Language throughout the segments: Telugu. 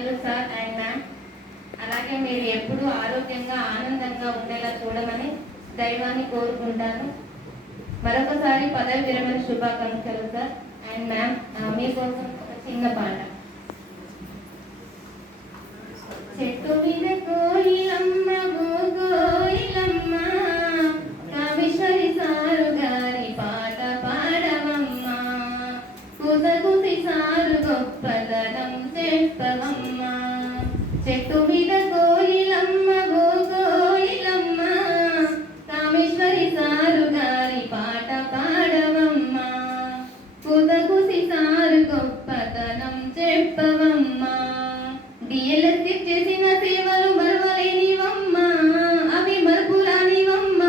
Hello sir and ma'am. అలాగే మీరు ఎప్పుడూ ఆరోగ్యంగా ఆనందంగా ఉండేలా చూడమని దైవాన్ని కోరుకుంటాను. మరొకసారి పదవి విరమణ శుభాకాంక్షలు సార్ అండ్ మ్యామ్. మీకోసం ఒక చిన్న పాట. చెట్టు మీద కోయిలమ్మ గోయిలమ్మ కామేశ్వరి సారు గారి పాట పాడవమ్మ, కుదగుసి సారు గొప్పదనం చెప్పవమ్మ. చెట్టు మీద కోయిలమ్మ గోయిలమ్మ కామేశ్వరి సారు గారి పాట పాడవమ్మ, కుదగుసి సారు గొప్పదనం చెప్పవమ్మ. డిఎల్ఎస్కి చేసిన సేవలు మరవలేనివమ్మ, అవి మరపురానివమ్మ.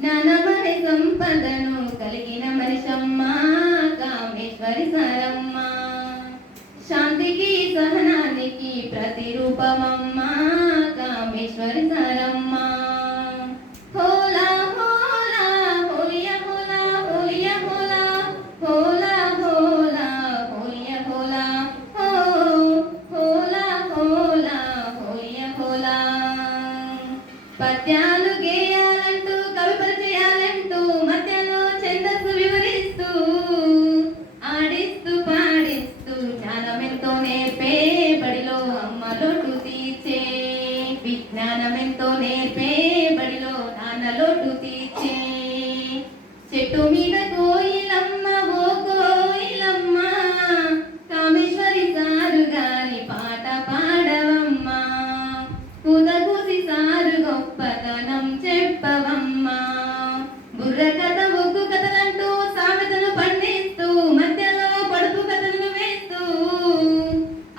జ్ఞానమనే సంపదను కలిగిన మనిషమ్మ కామేశ్వరి సారమ్మ. శాంతికి సహనానికి ప్రతిరూపమమ్మ కామేశ్వరి సారమ్మ. హోలా హోలా హోలియ హోలా హోలియ హోలా హోలా హోలా హోలియ హోలా హో హోలా హోలా హోలియ హోలా. పద్యాలు గేయాలంటూ కవి పరిచయాలంటూ మధ్యలో ఛందస్సు వివరిస్తూ ఆడిస్తూ పాడిస్తూ జ్ఞానమెంతో నేర్పే బడిలో అమ్మ లోటు తీర్చే, విజ్ఞానమెంతో నేర్పే బడిలో నాన్న లోటు తీర్చే. చెట్టు మీద కోయిలమ్మ కోయిలమ్మ కామేశ్వరి సారు గారి పాట పాడవమ్మ, కుదగుసి సారు గొప్పతనం చెప్పవమ్మ. బుర్ర కథ ఒగ్గు కథలంటూ సామెతలు పండిస్తూ మధ్యలో పడుపు కథలు వేస్తూ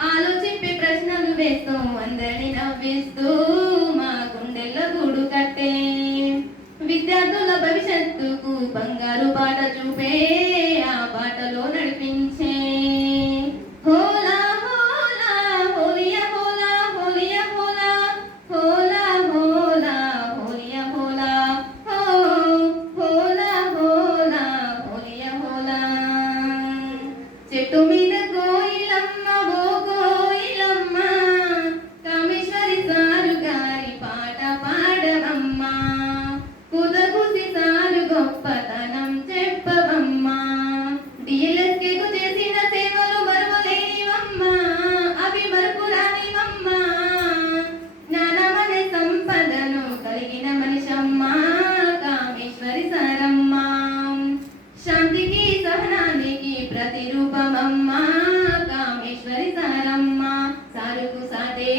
ఆలోచింపే ప్రశ్నలు వేస్తూ అందరిని నవ్విస్తూ మా గుండెల్లో గూడు కట్టే. విద్యార్థుల భవిష్యత్తుకు బంగారు బాట చూపే, ఆ బాటలో నడిపించే. హోలా హోలా హోలియ హోలా హోలియ హోలా హోలా హోలా హోలియ హోలా హో హోలా హోలా హోలియ హోలా. చెట్టు మీద కోయిలమ్మ కోయిలమ్మ కామేశ్వరి సారు గారి పాట పాడవమ్మ, కుదగుసి సారు గొప్పతనం చెప్పవమ్మ. డిఎల్ఎస్కి చేసిన సేవలు మరవలేనివమ్మ, అవి మరపురానివమ్మ. జ్ఞానమనే సంపదను కలిగిన మనిషమ్మ కామేశ్వరి సారమ్మ. శాంతికి సహనానికి ప్రతిరూపమమ్మ కామేశ్వరి సారమ్మ. సారుకు సాటే